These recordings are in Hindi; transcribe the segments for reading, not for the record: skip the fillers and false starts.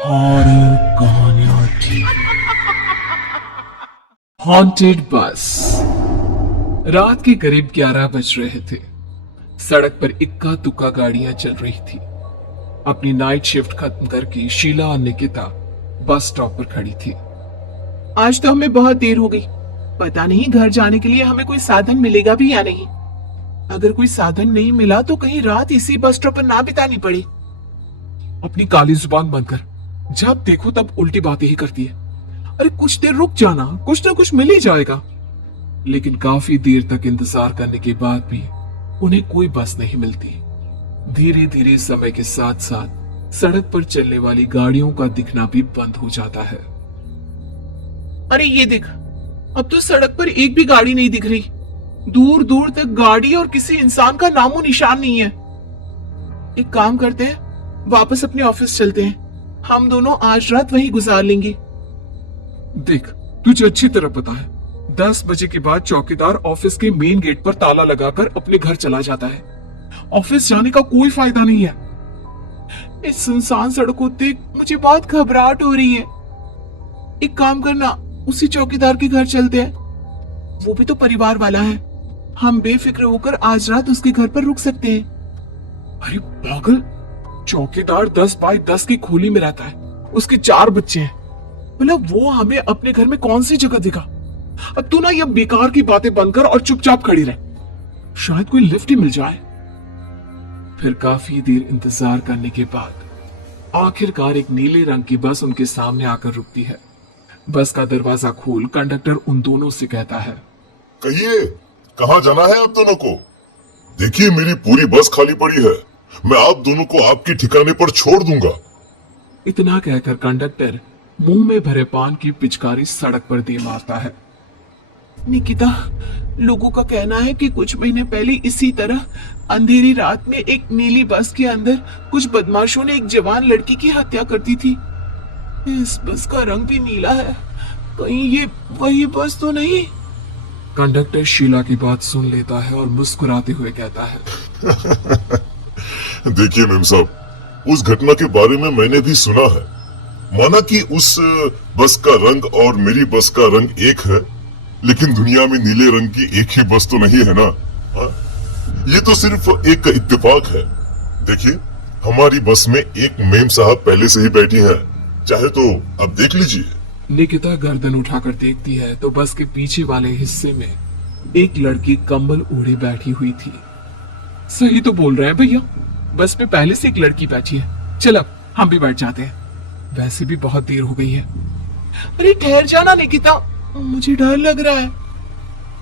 हॉरर कहानियां थी। हॉन्टेड बस। रात के करीब 11 बज रहे थे। सड़क पर इक्का दुक्का गाड़ियां चल रही थी। अपनी नाइट शिफ्ट खत्म करके शीला और निकिता बस स्टॉप पर खड़ी थी। आज तो हमें बहुत देर हो गई। पता नहीं घर जाने के लिए हमें कोई साधन मिलेगा भी या नहीं। अगर कोई साधन नहीं मिला तो कहीं रात इसी बस स्टॉप पर ना बितानी पड़ी। अपनी काली जुबान बंद कर। जब देखो तब उल्टी बातें ही करती है। अरे कुछ देर रुक जाना, कुछ ना कुछ मिल ही जाएगा। लेकिन काफी देर तक इंतजार करने के बाद भी उन्हें कोई बस नहीं मिलती। धीरे धीरे समय के साथ साथ सड़क पर चलने वाली गाड़ियों का दिखना भी बंद हो जाता है। अरे ये देख, अब तो सड़क पर एक भी गाड़ी नहीं दिख रही। दूर दूर तक गाड़ी और किसी इंसान का नामो निशान नहीं है। एक काम करते हैं, वापस अपने ऑफिस चलते हैं। हम दोनों आज रात वहीं गुजार लेंगे। देख, तुझे अच्छी तरह पता है 10 बजे के बाद चौकीदार ऑफिस के मेन गेट पर ताला लगाकर अपने घर चला जाता है। ऑफिस जाने का कोई फायदा नहीं है। इस सुनसान सड़क को देख मुझे बहुत घबराहट हो रही है। एक काम करना, उसी चौकीदार के घर चलते हैं। वो भी तो परिवार वाला है। हम बेफिक्र होकर आज रात उसके घर पर रुक सकते हैं। अरे पागल, चौकीदार 10 बाय 10 की खोली में रहता है। उसके 4 बच्चे हैं। मतलब वो हमें अपने घर में कौन सी जगह दिखा। अब तू ना ये बेकार की बातें बंद कर और चुपचाप खड़ी रह। शायद कोई लिफ्ट ही मिल जाए। फिर काफी देर इंतजार करने के बाद आखिरकार एक नीले रंग की बस उनके सामने आकर रुकती है। बस का दरवाजा खोल कंडक्टर उन दोनों से कहता है, कहिए कहाँ जाना है आप दोनों को? देखिए मेरी पूरी बस खाली पड़ी है। मैं आप दोनों को आपके ठिकाने पर छोड़ दूंगा। इतना कहकर कंडक्टर मुंह में भरे पान की पिचकारी सड़क पर दे मारता है। निकिता, लोगों का कहना है कि कुछ महीने पहले इसी तरह अंधेरी रात में एक नीली बस के अंदर कुछ बदमाशों ने एक जवान लड़की की हत्या कर दी थी। इस बस का रंग भी नीला है। कहीं ये वही बस तो नहीं? कंडक्टर शीला की बात सुन लेता है और मुस्कुराते हुए कहता है, देखिए मेम साहब, उस घटना के बारे में मैंने भी सुना है। माना कि उस बस का रंग और मेरी बस का रंग एक है, लेकिन दुनिया में नीले रंग की एक ही बस तो नहीं है ना। हा? ये तो सिर्फ एक इत्तेफाक है। देखिए, हमारी बस में एक मेम साहब पहले से ही बैठी हैं। चाहे तो अब देख लीजिए। निकिता गर्दन उठाकर देखती है तो बस के पीछे वाले हिस्से में एक लड़की कंबल ओढ़े बैठी हुई थी। सही तो बोल रहे हैं भैया, बस में पहले से एक लड़की बैठी है। चल अब हम भी बैठ जाते हैं, वैसे भी बहुत देर हो गई है। अरे ठहर जाना निकिता, मुझे डर लग रहा है।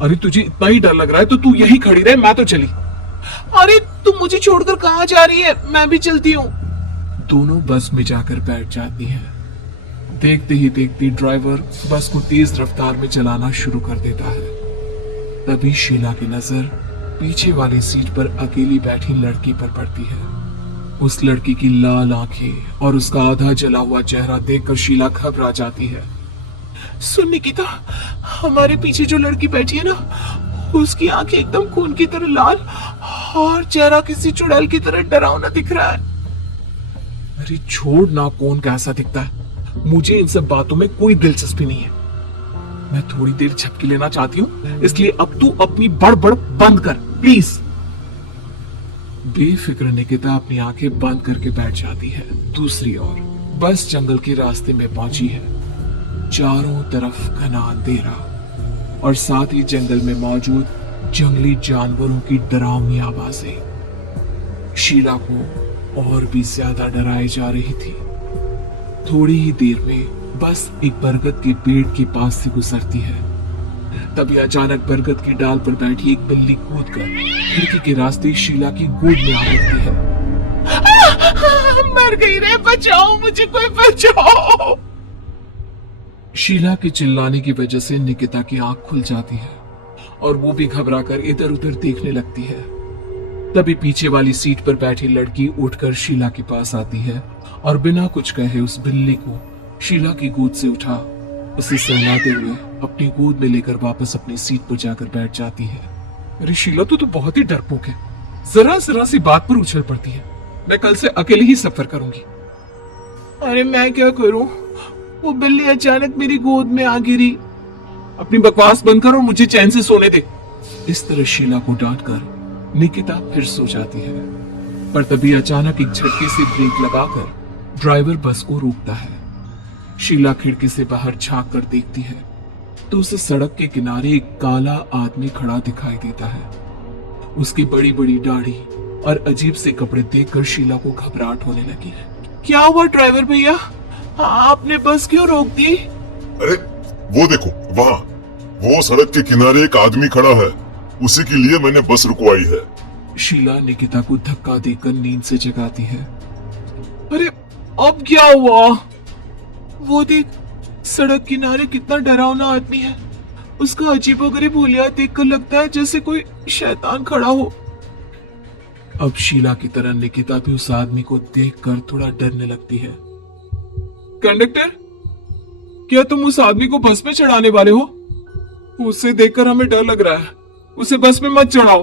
अरे तुझे इतना ही डर लग रहा है तो तू यही खड़ी रहे, मैं तो चली। अरे तुम मुझे छोड़कर कहाँ जा रही है? मैं भी चलती हूँ। दोनों बस में जाकर बैठ जाती हैं। देखते ही देखते ड्राइवर बस को तेज रफ्तार में चलाना शुरू कर देता है। तभी शीला की नजर पीछे वाली सीट पर अकेली बैठी लड़की पर पड़ती है। उस लड़की की लाल आंखें और उसका आधा जला हुआ चेहरा देखकर शीला घबरा जाती है। सुन निकिता, हमारे पीछे जो लड़की बैठी है ना, उसकी आंखें एकदम खून की तरह लाल और चेहरा किसी चुड़ैल की तरह डरावना दिख रहा है। अरे छोड़ ना, कौन कैसा दिखता है? मुझे इन सब बातों में कोई दिलचस्पी नहीं है। मैं थोड़ी देर झपकी लेना चाहती हूँ, इसलिए अब तू अपनी बड़बड़ बंद कर प्लीज। बेफिक्र निकिता अपनी आंखें बंद करके बैठ जाती है। दूसरी ओर बस जंगल के रास्ते में पहुंची है। चारों तरफ घना अंधेरा और साथ ही जंगल में मौजूद जंगली जानवरों की डरावनी आवाजें शीला को और भी ज्यादा डराए जा रही थी। थोड़ी ही देर में बस एक बरगद के पेड़ के पास से गुजरती है। तभी अचानक बरगद की डाल पर बैठी एक बिल्ली कूदकर खिड़की के रास्ते शीला की गोद में आ बैठती है। मर गई रे, बचाओ मुझे, कोई बचाओ। शीला के चिल्लाने की वजह से निकिता की आंख खुल जाती है और वो भी घबराकर इधर उधर देखने लगती है। तभी पीछे वाली सीट पर बैठी लड़की उठकर शीला के पास आती है और बिना कुछ कहे उस बिल्ली को शीला की गोद से उठा उसे सहलाते हुए अपनी गोद में लेकर वापस अपनी सीट पर जाकर बैठ जाती है। अरे शीला, तू तो बहुत ही डरपोक है। जरा जरा सी बात पर उछल पड़ती है। मैं कल से अकेले ही सफर करूंगी। अरे मैं क्या करूं? वो बिल्ली अचानक मेरी गोद में आ गिरी। अपनी बकवास बंद कर और मुझे चैन से सोने दे। इस तरह शीला को डांटकर निकिता फिर सो जाती है, पर तभी अचानक एक झटके से ब्रेक लगाकर ड्राइवर बस को रोकता है। शीला खिड़की से बाहर झांक कर देखती है तो उसे सड़क के किनारे एक काला आदमी खड़ा दिखाई देता है। उसकी बड़ी बड़ी दाढ़ी और अजीब से कपड़े देखकर शीला को घबराहट होने लगी। क्या हुआ ड्राइवर भैया? आपने बस क्यों रोक दी? अरे वो देखो वहाँ, वो सड़क के किनारे एक आदमी खड़ा है, उसी के लिए मैंने बस रुकवाई है। शीला निकिता को धक्का देकर नींद से जगाती है। अरे अब क्या हुआ? वो देख, सड़क किनारे कितना डरावना आदमी है। उसका अजीबोगरीब हुलिया देखकर लगता है जैसे कोई शैतान खड़ा हो। अब शीला की तरह निकिता भी उस आदमी को देखकर थोड़ा डरने लगती है। कंडक्टर, क्या तुम उस आदमी को बस में चढ़ाने वाले हो? उसे देखकर हमें डर लग रहा है। उसे बस में मत चढ़ाओ।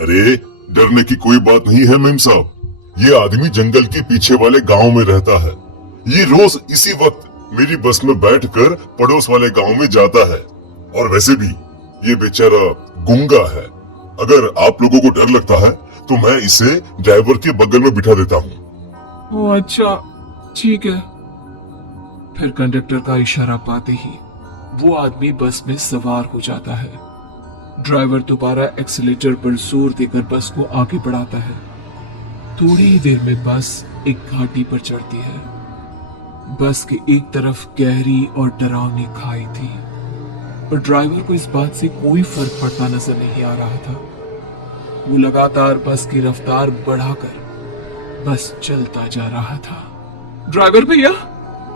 अरे डरने की कोई बात नहीं है मेम साहब, ये आदमी जंगल के पीछे वाले गांव में रहता है। ये रोज इसी वक्त मेरी बस में बैठकर पड़ोस वाले गांव में जाता है। और वैसे भी ये बेचारा गूंगा है। अगर आप लोगों को डर लगता है तो मैं इसे ड्राइवर के बगल में बिठा देता हूँ। ओह अच्छा, ठीक है। फिर कंडक्टर का इशारा पाते ही वो आदमी बस में सवार हो जाता है। ड्राइवर दोबारा एक्सीलेटर पर जोर देकर बस को आगे बढ़ाता है। थोड़ी ही देर में बस एक घाटी पर चढ़ती है। बस के एक तरफ गहरी और डरावनी खाई थी, पर ड्राइवर को इस बात से कोई फर्क पड़ता नजर नहीं आ रहा था। वो लगातार बस की रफ्तार बढ़ाकर बस चलता जा रहा था। ड्राइवर भैया,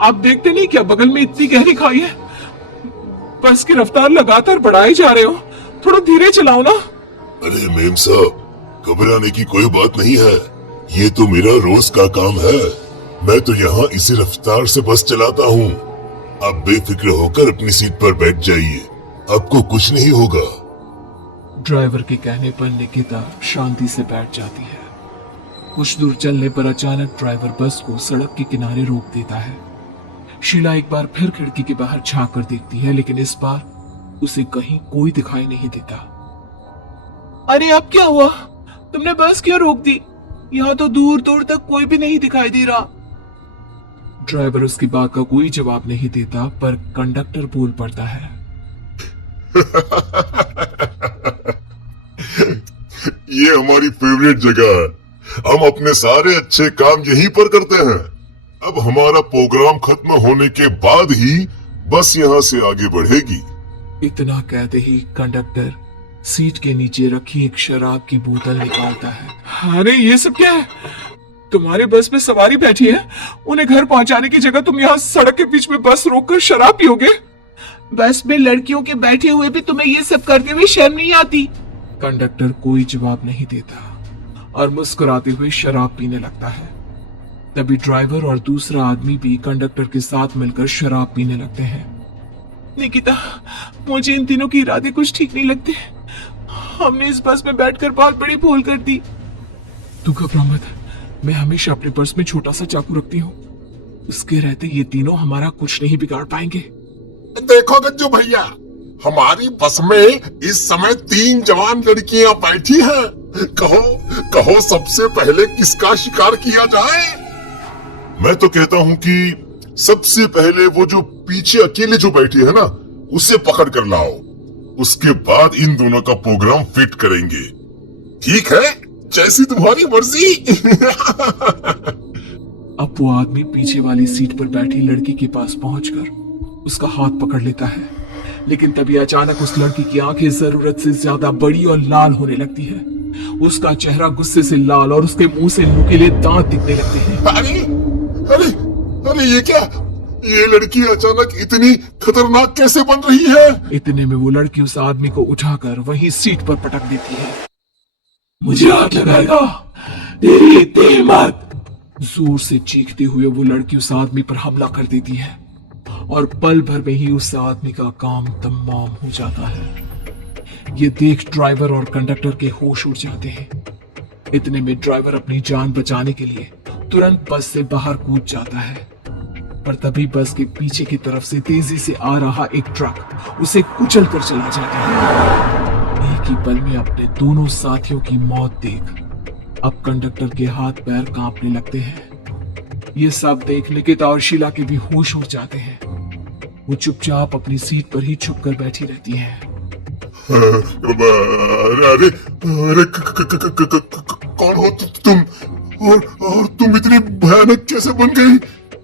आप देखते नहीं क्या बगल में इतनी गहरी खाई है? बस की रफ्तार लगातार बढ़ाए जा रहे हो, थोड़ा धीरे चलाओ ना। अरे मेम साहब, घबराने की कोई बात नहीं है, ये तो मेरा रोज का काम है। मैं तो यहाँ इसी रफ्तार से बस चलाता हूँ। आप बेफिक्र होकर अपनी सीट पर बैठ जाइए, आपको कुछ नहीं होगा। ड्राइवर के कहने पर निकिता शांति से बैठ जाती है। कुछ दूर चलने पर अचानक ड्राइवर बस को सड़क के किनारे रोक देता है। शीला एक बार फिर खिड़की के बाहर झांक कर देखती है, लेकिन इस बार उसे कहीं कोई दिखाई नहीं देता। अरे अब क्या हुआ? तुमने बस क्यों रोक दी? यहाँ तो दूर दूर तक कोई भी नहीं दिखाई दे रहा। ड्राइवर उसकी बात का कोई जवाब नहीं देता, पर कंडक्टर बोल पड़ता है। ये हमारी फेवरेट जगह है, हम अपने सारे अच्छे काम यहीं पर करते हैं। अब हमारा प्रोग्राम खत्म होने के बाद ही बस यहाँ से आगे बढ़ेगी। इतना कहते ही कंडक्टर सीट के नीचे रखी एक शराब की बोतल निकालता है। अरे ये सब क्या है? तुम्हारे बस में सवारी बैठी है, उन्हें घर पहुंचाने की जगह तुम यहाँ सड़क के बीच में बस रोककर शराब पियोगे? बस में लड़कियों के बैठे हुए भी तुम्हें ये सब करते हुए शर्म नहीं आती? कंडक्टर कोई जवाब नहीं देता और मुस्कुराते हुए शराब पीने लगता है। तभी ड्राइवर और दूसरा आदमी भी कंडक्टर के साथ मिलकर शराब पीने लगते हैं। निकिता, मुझे इन तीनों की इरादे कुछ ठीक नहीं लगते। हमने इस बस में बैठकर बहुत बड़ी भूल कर दी। तू घबरा मत, मैं हमेशा अपने पर्स में छोटा सा चाकू रखती हूँ। उसके रहते ये तीनों हमारा कुछ नहीं बिगाड़ पाएंगे। देखो गज्जू भैया, हमारी बस में इस समय 3 जवान लड़कियां बैठी हैं। कहो कहो सबसे पहले किसका शिकार किया जाए? मैं तो कहता हूँ कि सबसे पहले वो जो पीछे अकेले जो बैठी है ना, उसे पकड़ कर लाओ। उसके बाद इन दोनों का प्रोग्राम फिट करेंगे। ठीक है, जैसी तुम्हारी मर्जी। अब वो आदमी पीछे वाली सीट पर बैठी लड़की के पास पहुंचकर उसका हाथ पकड़ लेता है, लेकिन तभी अचानक उस लड़की की आंखें जरूरत से ज्यादा बड़ी और लाल होने लगती है। उसका चेहरा गुस्से से लाल और उसके मुंह से नुकीले दांत दिखने लगते हैं। अरे अरे अरे ये क्या? ये लड़की अचानक इतनी खतरनाक कैसे बन रही है? इतने में वो लड़की उस आदमी को उठाकर वहीं सीट पर पटक देती है। मुझे हाथ लगाएगा, तेरी इतनी हिम्मत! जोर से चीखते हुए वो लड़की उस आदमी पर हमला कर देती है और पल भर में ही उस आदमी का काम तमाम हो जाता है। ये देख ड्राइवर और कंडक्टर के होश उड़ जाते हैं। इतने में ड्राइवर अपनी जान बचाने के लिए तुरंत बस से बाहर कूद जाता है। पर तभी बस के पीछे की तरफ से तेजी से आ रहा एक ट्रक उसे कुचल कर चला जाता है। एक ही पल में अपने दोनों साथियों की मौत देख अब कंडक्टर के हाथ पैर कांपने लगते हैं। ये सब देख निकिता और शीला के भी होश उड़ जाते हैं। वो चुपचाप अपनी सीट पर ही छुप कर बैठी रहती है। अरे अरे कौन हो तुम? और तुम इतनी भयानक कैसे बन गई?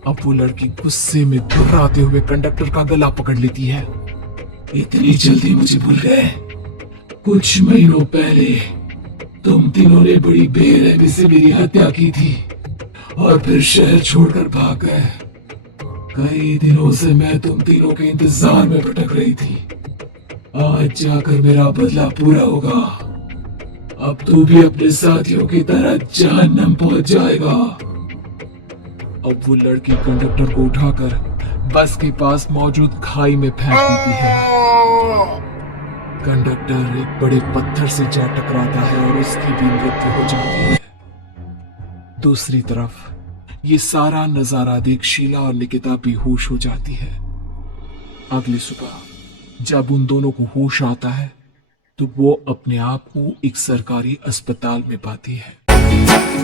अब वो लड़की गुस्से में घुर्राते हुए कंडक्टर का गला पकड़ लेती है। इतनी जल्दी मुझे भूल गए? कुछ महीनों पहले तुम तीनों ने बड़ी बेरहमी से मेरी हत्या की थी और फिर शहर छोड़कर भाग गए। कई दिनों से मैं तुम तीनों के इंतजार में भटक रही थी। आज जाकर मेरा बदला पूरा होगा। अब तू भी अपने साथियों की तरह जहन्नम पहुंच जाएगा। अब वो लड़की कंडक्टर को उठाकर बस के पास मौजूद खाई में फेंक देती है। कंडक्टर एक बड़े पत्थर से जा टकराता है और उसकी भी मृत्यु हो जाती है। दूसरी तरफ ये सारा नजारा देख शीला और निकिता बेहोश हो जाती है। अगली सुबह जब उन दोनों को होश आता है तो वो अपने आप को एक सरकारी अस्पताल में पाती है।